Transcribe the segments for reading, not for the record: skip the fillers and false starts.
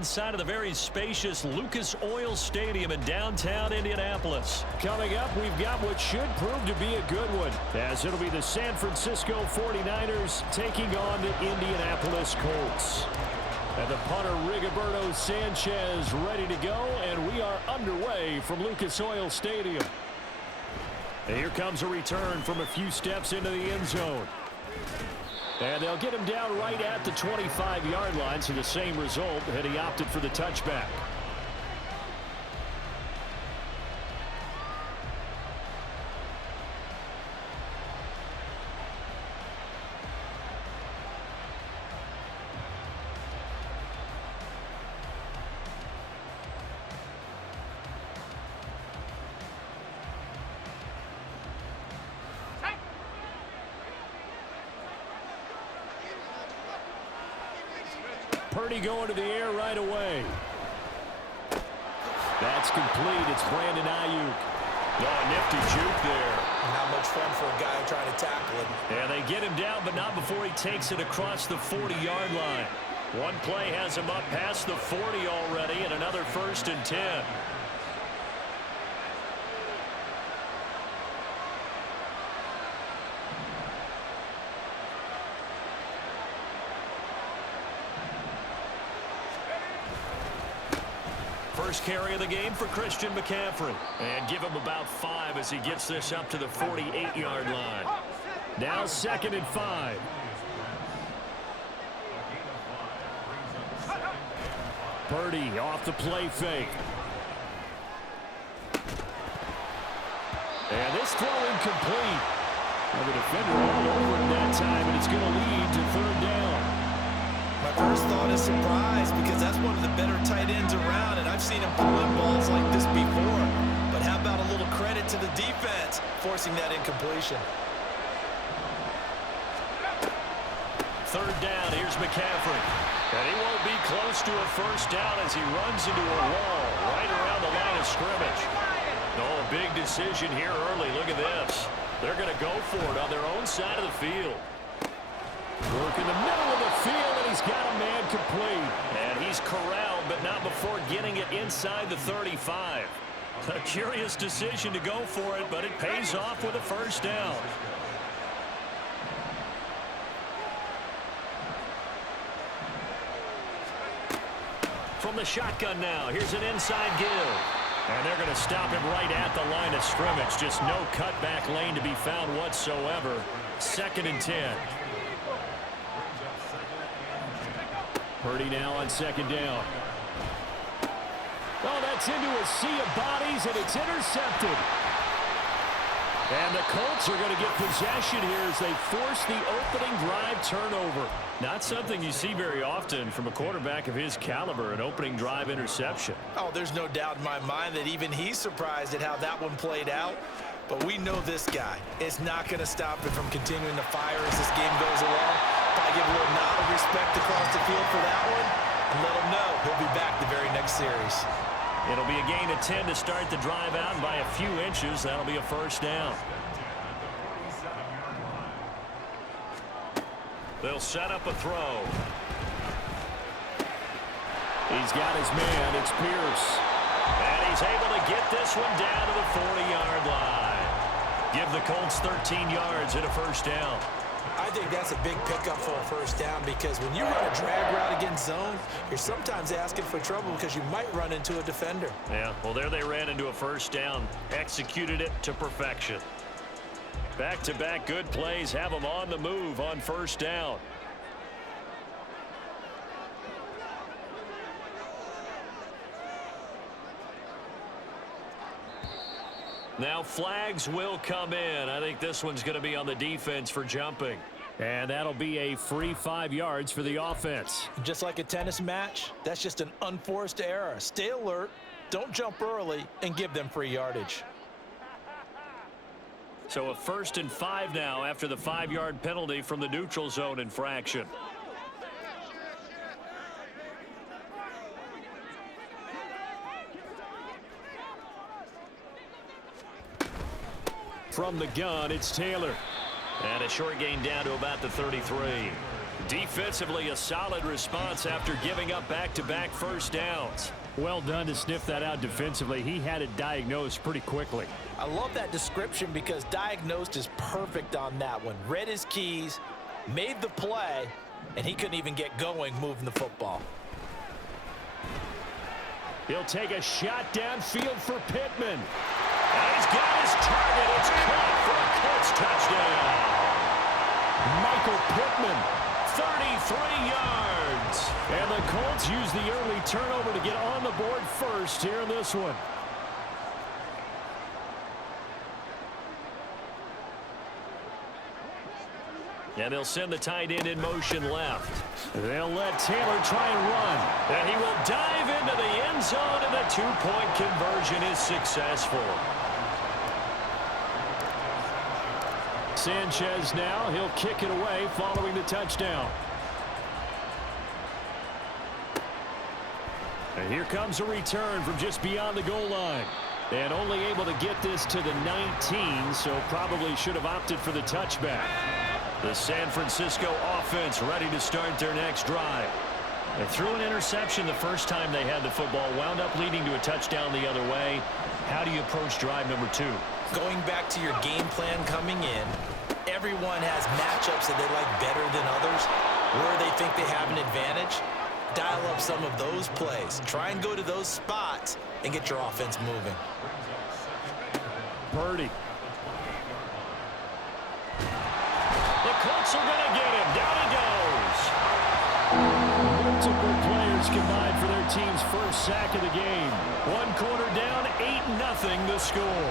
inside of the very spacious Lucas Oil Stadium in downtown Indianapolis. Coming up, we've got what should prove to be a good one, as it'll be the San Francisco 49ers taking on the Indianapolis Colts. And the punter, Rigoberto Sanchez, ready to go, and we are underway from Lucas Oil Stadium. And here comes a return from a few steps into the end zone. And they'll get him down right at the 25-yard line, so the same result, and he opted for the touchback. Purdy going to the air right away. That's complete. It's Brandon Ayuk. Oh, nifty juke there. Not much fun for a guy trying to tackle him. And they get him down, but not before he takes it across the 40-yard line. One play has him up past the 40 already, and another 1st and 10. First carry of the game for Christian McCaffrey. And give him about 5 as he gets this up to the 48-yard line. Now 2nd and 5. Purdy off the play fake. And this throw incomplete. Well, the defender all over him that time, and it's going to lead to 3rd down. My first thought is surprise, because that's one of the better tight ends around, and I've seen him pull in balls like this before. But how about a little credit to the defense forcing that incompletion? 3rd down, here's McCaffrey. And he won't be close to a 1st down as he runs into a wall right around the line of scrimmage. Oh, a big decision here early. Look at this. They're going to go for it on their own side of the field. Work in the middle of the field, and he's got a man complete. And he's corralled, but not before getting it inside the 35. A curious decision to go for it, but it pays off with a 1st down. From the shotgun now, here's an inside give. And they're going to stop him right at the line of scrimmage. Just no cutback lane to be found whatsoever. 2nd and 10. Purdy now on 2nd down. Oh, that's into a sea of bodies, and it's intercepted. And the Colts are going to get possession here as they force the opening drive turnover. Not something you see very often from a quarterback of his caliber, an opening drive interception. Oh, there's no doubt in my mind that even he's surprised at how that one played out. But we know this guy is not going to stop him from continuing to fire as this game goes along. Probably give a little nod of respect across the field for that one and let him know he'll be back the very next series. It'll be a gain of 10 to start the drive out, and by a few inches, that'll be a 1st down. They'll set up a throw. He's got his man. It's Pierce. And he's able to get this one down to the 40-yard line. Give the Colts 13 yards and a 1st down. I think that's a big pickup for a 1st down, because when you run a drag route against zone, you're sometimes asking for trouble because you might run into a defender. Yeah, well, there they ran into a 1st down. Executed it to perfection. Back-to-back good plays have them on the move on 1st down. Now flags will come in. I think this one's going to be on the defense for jumping. And that'll be a free 5 yards for the offense. Just like a tennis match, that's just an unforced error. Stay alert, don't jump early, and give them free yardage. So a 1st and 5 now after the 5-yard penalty from the neutral zone infraction. From the gun, it's Taylor. And a short gain down to about the 33. Defensively, a solid response after giving up back-to-back first downs. Well done to sniff that out defensively. He had it diagnosed pretty quickly. I love that description because diagnosed is perfect on that one. Read his keys, made the play, and he couldn't even get going moving the football. He'll take a shot downfield for Pittman. And he's got his target. It's caught for a Colts touchdown. Michael Pittman, 33 yards. And the Colts use the early turnover to get on the board first here in this one. And they'll send the tight end in motion left. They'll let Taylor try and run. And he will dive into the end zone, and the two-point conversion is successful. Sanchez now, he'll kick it away following the touchdown. And here comes a return from just beyond the goal line. And only able to get this to the 19, so probably should have opted for the touchback. The San Francisco offense ready to start their next drive. They threw an interception the first time they had the football, wound up leading to a touchdown the other way. How do you approach drive number 2? Going back to your game plan coming in, everyone has matchups that they like better than others, where they think they have an advantage. Dial up some of those plays. Try and go to those spots and get your offense moving. Purdy. The Colts are going to get him. Down he goes. Multiple players combined for their team's first sack of the game. One quarter down, 8-0 the score.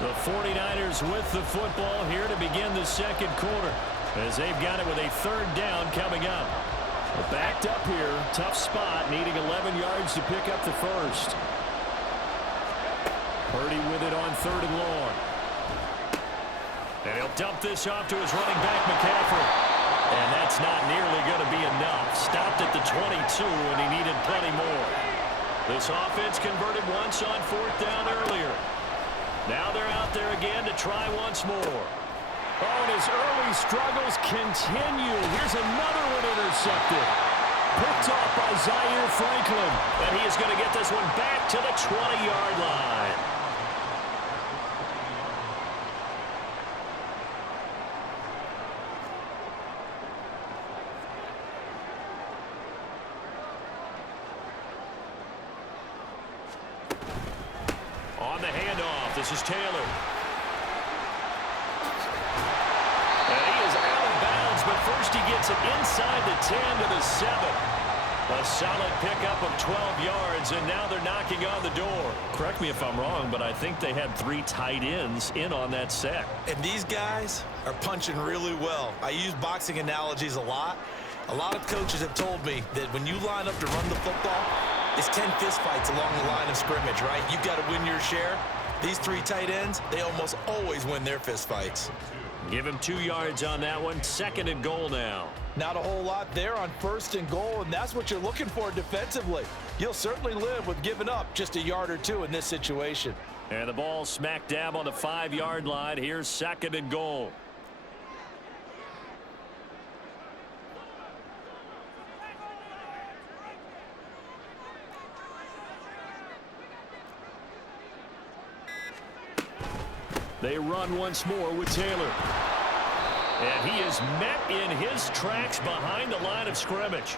The 49ers with the football here to begin the second quarter, as they've got it with a third down coming up. Backed up here, tough spot, needing 11 yards to pick up the first. Purdy with it on third and long. And he'll dump this off to his running back, McCaffrey. And that's not nearly going to be enough. Stopped at the 22, and he needed plenty more. This offense converted once on fourth down earlier. Now they're out there again to try once more. Oh, and his early struggles continue. Here's another one intercepted. Picked off by Zaire Franklin. And he is going to get this one back to the 20-yard line. On the handoff, this is Taylor. And he is out of bounds, but first he gets it inside the 10 to the 7. A solid pickup of 12 yards, and now they're knocking on the door. Correct me if I'm wrong, but I think they had 3 tight ends in on that set. And these guys are punching really well. I use boxing analogies a lot. A lot of coaches have told me that when you line up to run the football, it's 10 fistfights along the line of scrimmage, right? You've got to win your share. These 3 tight ends, they almost always win their fistfights. Give him 2 yards on that one. Second and goal now. Not a whole lot there on first and goal, and that's what you're looking for defensively. You'll certainly live with giving up just a yard or 2 in this situation. And the ball smack dab on the 5-yard line. Here's second and goal. They run once more with Taylor. And he is met in his tracks behind the line of scrimmage.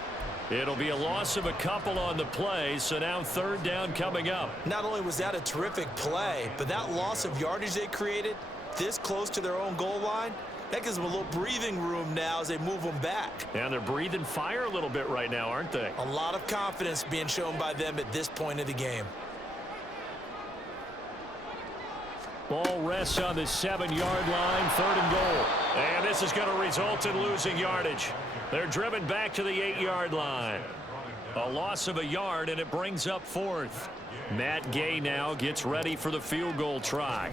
It'll be a loss of a couple on the play, so now third down coming up. Not only was that a terrific play, but that loss of yardage they created this close to their own goal line, that gives them a little breathing room now as they move them back. And they're breathing fire a little bit right now, aren't they? A lot of confidence being shown by them at this point of the game. Ball rests on the 7-yard line, third and goal. And this is going to result in losing yardage. They're driven back to the 8-yard line. A loss of a yard, and it brings up fourth. Matt Gay now gets ready for the field goal try.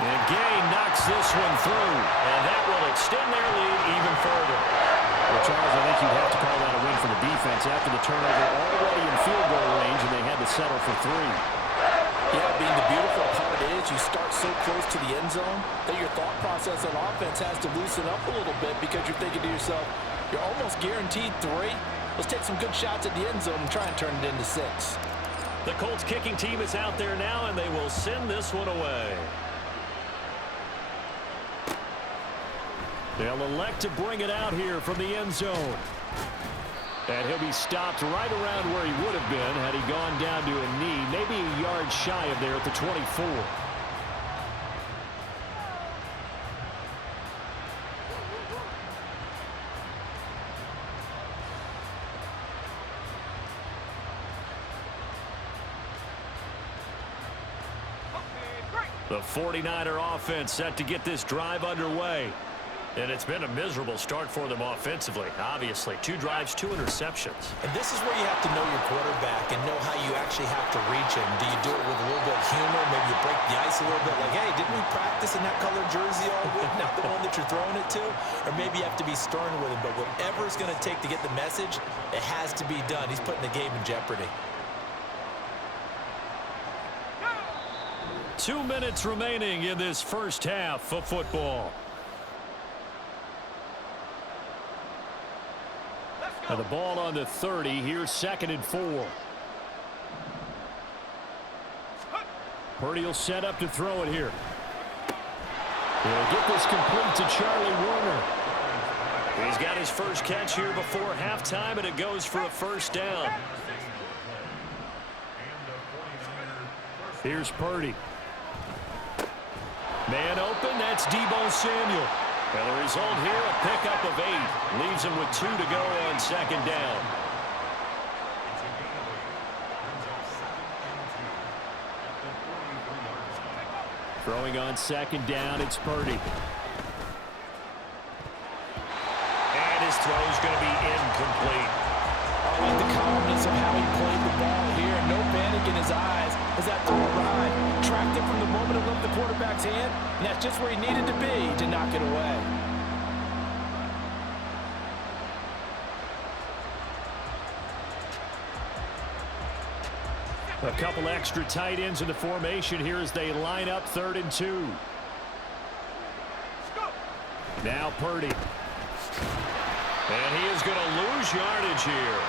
And Gay knocks this one through, and that will extend their lead even further. Well, Charles, I think you'd have to call that a win for the defense after the turnover already in field goal range, and they had to settle for 3. Yeah, Bean, the beautiful part is you start so close to the end zone that your thought process on offense has to loosen up a little bit because you're thinking to yourself, you're almost guaranteed 3. Let's take some good shots at the end zone and try and turn it into 6. The Colts kicking team is out there now, and they will send this one away. They'll elect to bring it out here from the end zone. And he'll be stopped right around where he would have been had he gone down to a knee, maybe a yard shy of there at the 24. The 49er offense set to get this drive underway. And it's been a miserable start for them offensively, obviously. 2 drives, 2 interceptions. And this is where you have to know your quarterback and know how you actually have to reach him. Do you do it with a little bit of humor? Maybe you break the ice a little bit like, hey, didn't we practice in that colored jersey all week? Not the one that you're throwing it to? Or maybe you have to be stern with him. But whatever it's going to take to get the message, it has to be done. He's putting the game in jeopardy. 2 minutes remaining in this first half of football. And the ball on the 30. Here's 2nd and 4. Purdy will set up to throw it here. He'll get this complete to Charlie Warner. He's got his first catch here before halftime, and it goes for a first down. Here's Purdy. Man open, that's Deebo Samuel. And the result here, a pickup of 8. Leaves him with 2 to go on 2nd down. Throwing on 2nd down, it's Purdy. And his throw's going to be incomplete. I like the calmness of how he played the ball here. No panic in his eyes as that throw ride tracked it from the moment it left the quarterback's hand, and that's just where he needed to be to knock it away. A couple extra tight ends in the formation here as they line up 3rd and 2. Now Purdy. And he is going to lose yardage here.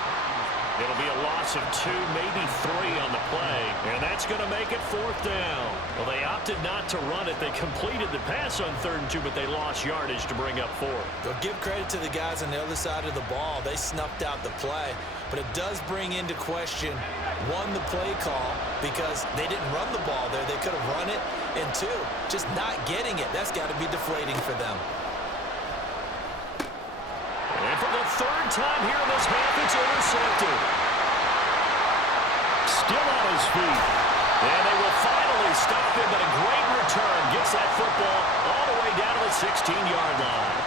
It'll be a loss of 2, maybe 3 on the play, and that's going to make it 4th down. Well, they opted not to run it. They completed the pass on 3rd and 2, but they lost yardage to bring up 4. They'll give credit to the guys on the other side of the ball. They snuffed out the play, but it does bring into question, 1, the play call, because they didn't run the ball there. They could have run it, and 2, just not getting it. That's got to be deflating for them. And for the 3rd time here in this half, it's intercepted. Still on his feet. And they will finally stop him, but a great return gets that football all the way down to the 16-yard line.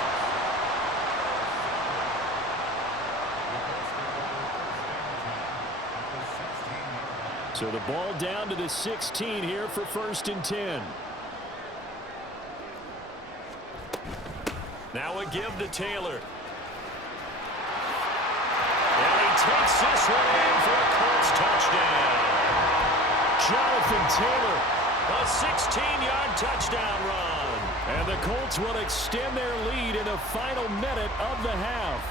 So the ball down to the 16 here for 1st and 10. Now a give to Taylor. And he takes this one in for a Colts touchdown. Jonathan Taylor, a 16-yard touchdown run. And the Colts will extend their lead in the final minute of the half.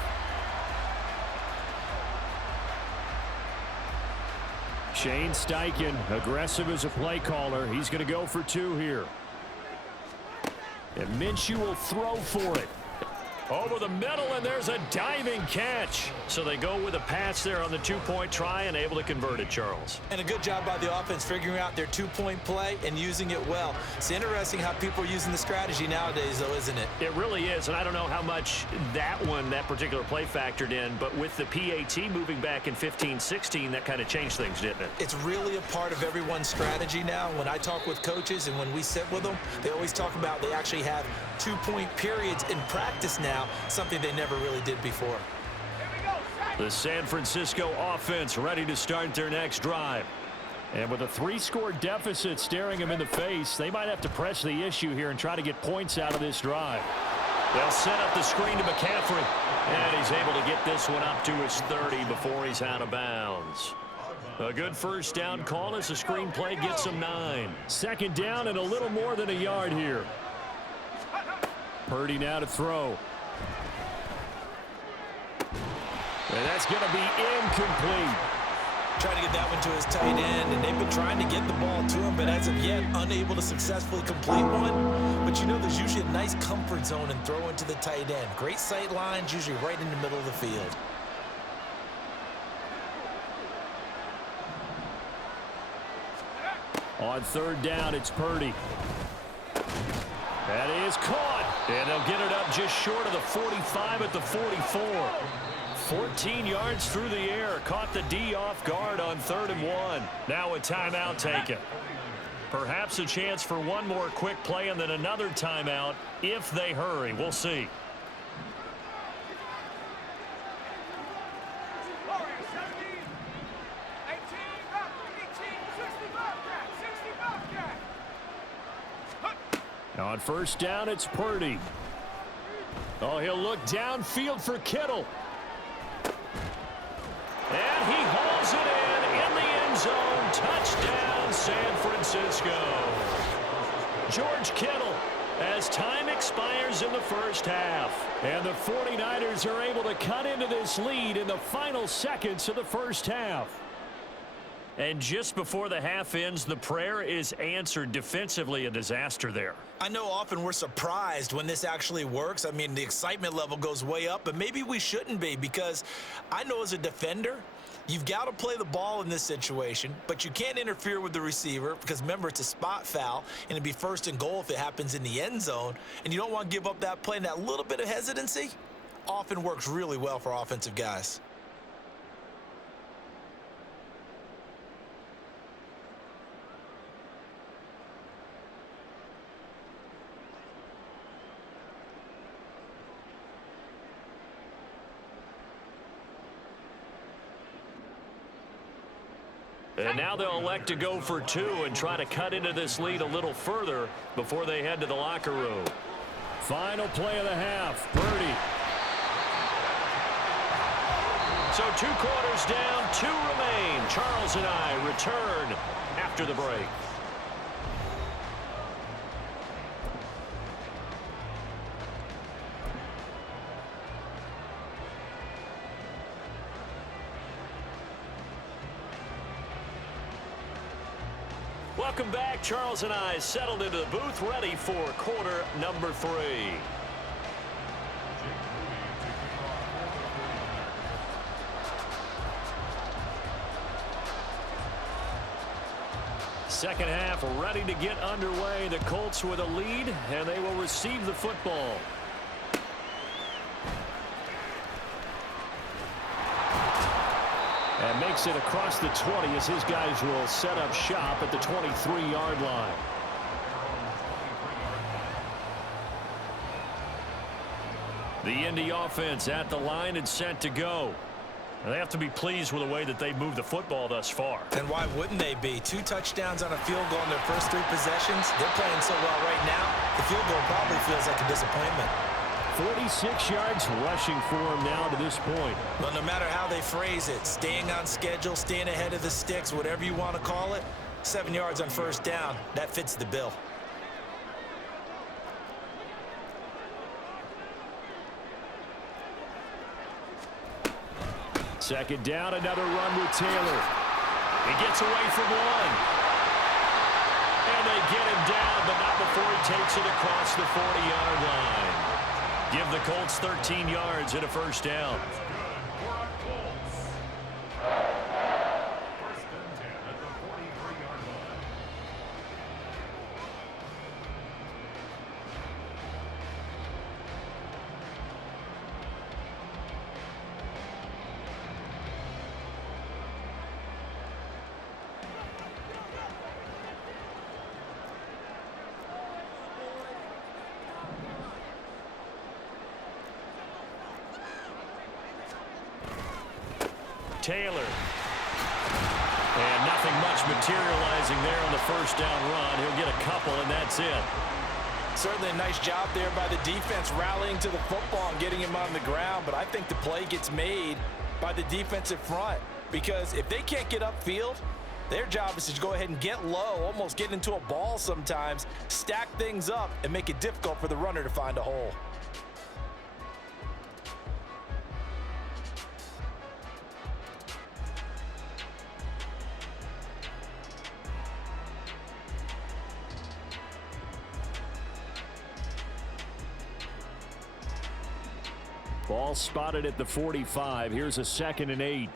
Shane Steichen, aggressive as a play caller. He's going to go for 2 here. And Minshew will throw for it. Over the middle, and there's a diving catch. So they go with a pass there on the 2-point try and able to convert it, Charles. And a good job by the offense figuring out their 2-point play and using it well. It's interesting how people are using the strategy nowadays, though, isn't it? It really is, and I don't know how much that particular play factored in, but with the PAT moving back in 15-16, that kind of changed things, didn't it? It's really a part of everyone's strategy now. When I talk with coaches and when we sit with them, they always talk about they actually have 2-point periods in practice now. Something they never really did before. The San Francisco offense ready to start their next drive. And with a 3-score deficit staring them in the face, they might have to press the issue here and try to get points out of this drive. They'll set up the screen to McCaffrey. And he's able to get this one up to his 30 before he's out of bounds. A good first down call as the screenplay gets him 9. Second down and a little more than a yard here. Purdy now to throw. And that's going to be incomplete. Trying to get that one to his tight end, and they've been trying to get the ball to him, but as of yet, unable to successfully complete one. But you know, there's usually a nice comfort zone and throw into the tight end. Great sight lines, usually right in the middle of the field. On third down, it's Purdy. That is caught. And they'll get it up just short of the 45 at the 44. 14 yards through the air. Caught the D off guard on 3rd and 1. Now a timeout taken. Perhaps a chance for one more quick play and then another timeout if they hurry. We'll see. On first down, it's Purdy. Oh, he'll look downfield for Kittle. And he hauls it in the end zone. Touchdown, San Francisco. George Kittle, as time expires in the first half. And the 49ers are able to cut into this lead in the final seconds of the first half. And just before the half ends, the prayer is answered. Defensively, a disaster there. I know often we're surprised when this actually works. I mean, the excitement level goes way up, but maybe we shouldn't be, because I know as a defender, you've got to play the ball in this situation, but you can't interfere with the receiver because, remember, it's a spot foul, and it'd be 1st and goal if it happens in the end zone, and you don't want to give up that play. And that little bit of hesitancy often works really well for offensive guys. And now they'll elect to go for 2 and try to cut into this lead a little further before they head to the locker room. Final play of the half, Purdy. So 2 quarters down, 2 remain. Charles and I return after the break. Welcome back. Charles and I settled into the booth, ready for quarter number 3. Second half ready to get underway. The Colts with a lead, and they will receive the football. And makes it across the 20 as his guys will set up shop at the 23-yard line. The Indy offense at the line and set to go. And they have to be pleased with the way that they moved the football thus far. And why wouldn't they be? 2 touchdowns on a field goal in their first 3 possessions. They're playing so well right now, the field goal probably feels like a disappointment. 46 yards rushing for him now to this point. Well, no matter how they phrase it, staying on schedule, staying ahead of the sticks, whatever you want to call it, 7 yards on first down, that fits the bill. Second down, another run with Taylor. He gets away from 1. And they get him down, but not before he takes it across the 40-yard line. Give the Colts 13 yards and a first down. Taylor. And nothing much materializing there on the first down run. He'll get a couple, and that's it. Certainly a nice job there by the defense rallying to the football and getting him on the ground, but I think the play gets made by the defensive front. because if they can't get upfield, their job is to go ahead and get low, almost get into a ball sometimes, stack things up, and make it difficult for the runner to find a hole. Ball spotted at the 45. Here's a 2nd and 8.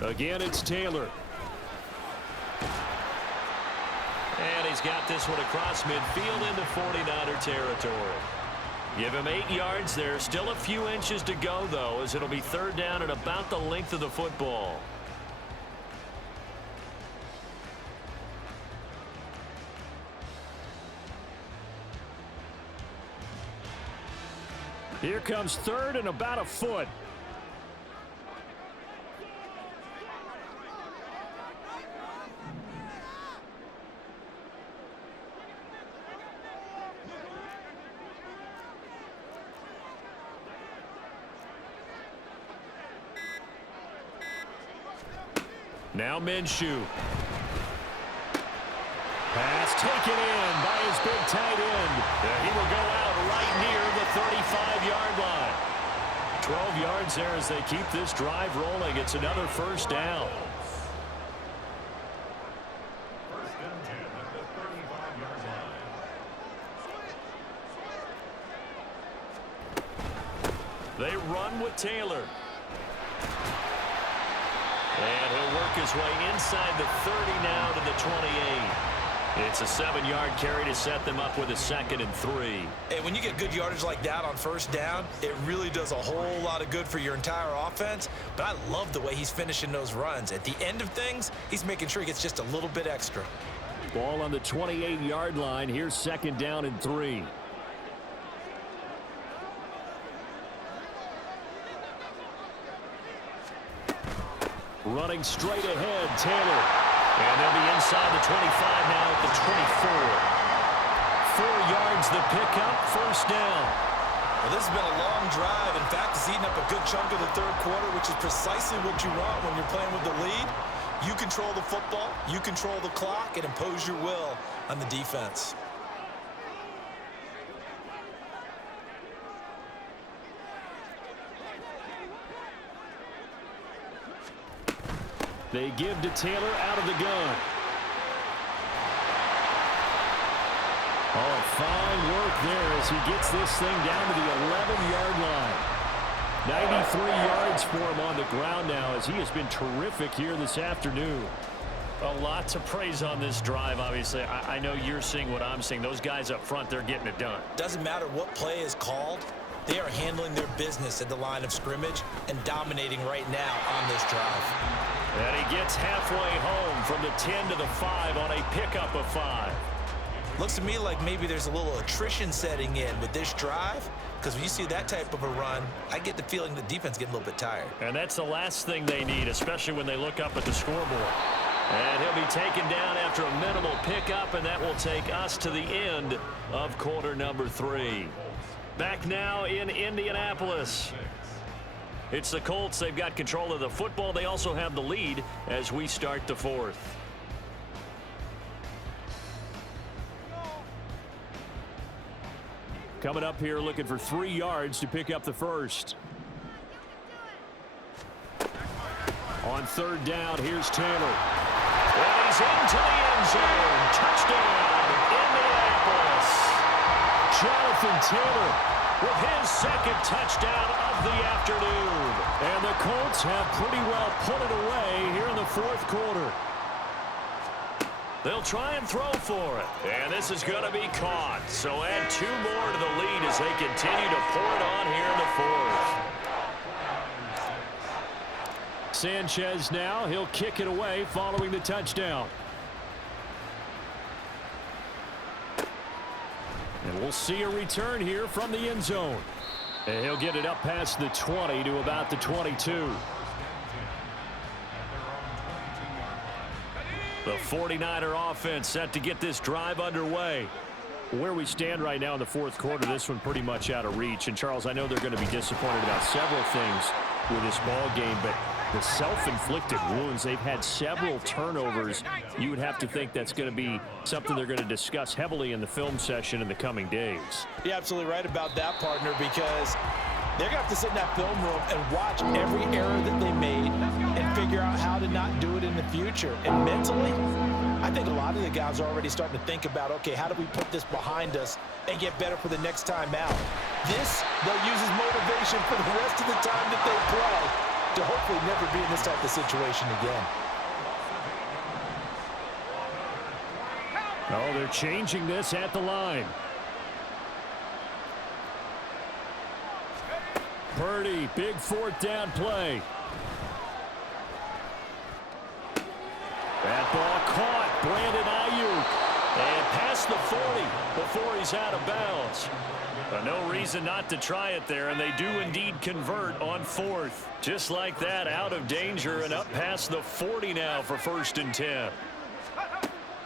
Again, it's Taylor. And he's got this one across midfield into 49er territory. Give him 8 yards there. Still a few inches to go, though, as it'll be 3rd down at about the length of the football. Here comes 3rd and about a foot. Now Minshew. Pass taken in by his big tight end. He will go out right near the 35-yard line. 12 yards there as they keep this drive rolling. It's another 1st down. They run with Taylor. And he'll work his way inside the 30 now to the 28. It's a 7-yard carry to set them up with a 2nd and 3. And when you get good yardage like that on 1st down, it really does a whole lot of good for your entire offense. But I love the way he's finishing those runs. At the end of things, he's making sure he gets just a little bit extra. Ball on the 28-yard line. Here's 2nd down and 3. Running straight ahead, Taylor. And they'll be inside the 25 now at the 24. 4 yards the pickup, 1st down. Well, this has been a long drive. In fact, it's eaten up a good chunk of the 3rd quarter, which is precisely what you want when you're playing with the lead. You control the football, you control the clock, and impose your will on the defense. They give to Taylor out of the gun. Oh, fine work there as he gets this thing down to the 11-yard line. 93 yards for him on the ground now as he has been terrific here this afternoon. A lot to praise on this drive, obviously. I know you're seeing what I'm seeing. Those guys up front, they're getting it done. Doesn't matter what play is called. They are handling their business at the line of scrimmage and dominating right now on this drive. And he gets halfway home from the 10 to the 5 on a pickup of 5. Looks to me like maybe there's a little attrition setting in with this drive, because when you see that type of a run, I get the feeling the defense getting a little bit tired. And that's the last thing they need, especially when they look up at the scoreboard. And he'll be taken down after a minimal pickup, and that will take us to the end of quarter number 3. Back now in Indianapolis. It's the Colts. They've got control of the football. They also have the lead as we start the 4th. Coming up here looking for 3 yards to pick up the 1st. On 3rd down, here's Taylor. And he's into the end zone. Touchdown, Indianapolis. Jonathan Taylor with his 2nd touchdown of the afternoon. And the Colts have pretty well put it away here in the 4th quarter. They'll try and throw for it. And this is going to be caught. So add 2 more to the lead as they continue to pour it on here in the 4th. Sanchez now, he'll kick it away following the touchdown. And we'll see a return here from the end zone. And he'll get it up past the 20 to about the 22. The 49er offense set to get this drive underway. Where we stand right now in the fourth quarter, this one pretty much out of reach. And, Charles, I know they're going to be disappointed about several things with this ball game, but the self-inflicted wounds, they've had several turnovers. You would have to think that's going to be something they're going to discuss heavily in the film session in the coming days. You're absolutely right about that, partner, because they're going to have to sit in that film room and watch every error that they made and figure out how to not do it in the future. And mentally, I think a lot of the guys are already starting to think about, okay, how do we put this behind us and get better for the next time out? This, they'll use as motivation for the rest of the time that they play to hopefully never be in this type of situation again. Oh, they're changing this at the line. Purdy, big fourth down play. That ball caught. Brandon Ayuk. And past the 40 before he's out of bounds. No reason not to try it there, and they do indeed convert on fourth. Just like that, out of danger and up past the 40 now for 1st and 10.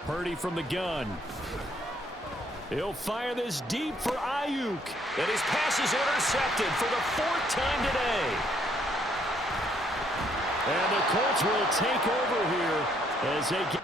Purdy from the gun. He'll fire this deep for Ayuk. And his pass is intercepted for the 4th time today. And the Colts will take over here as they get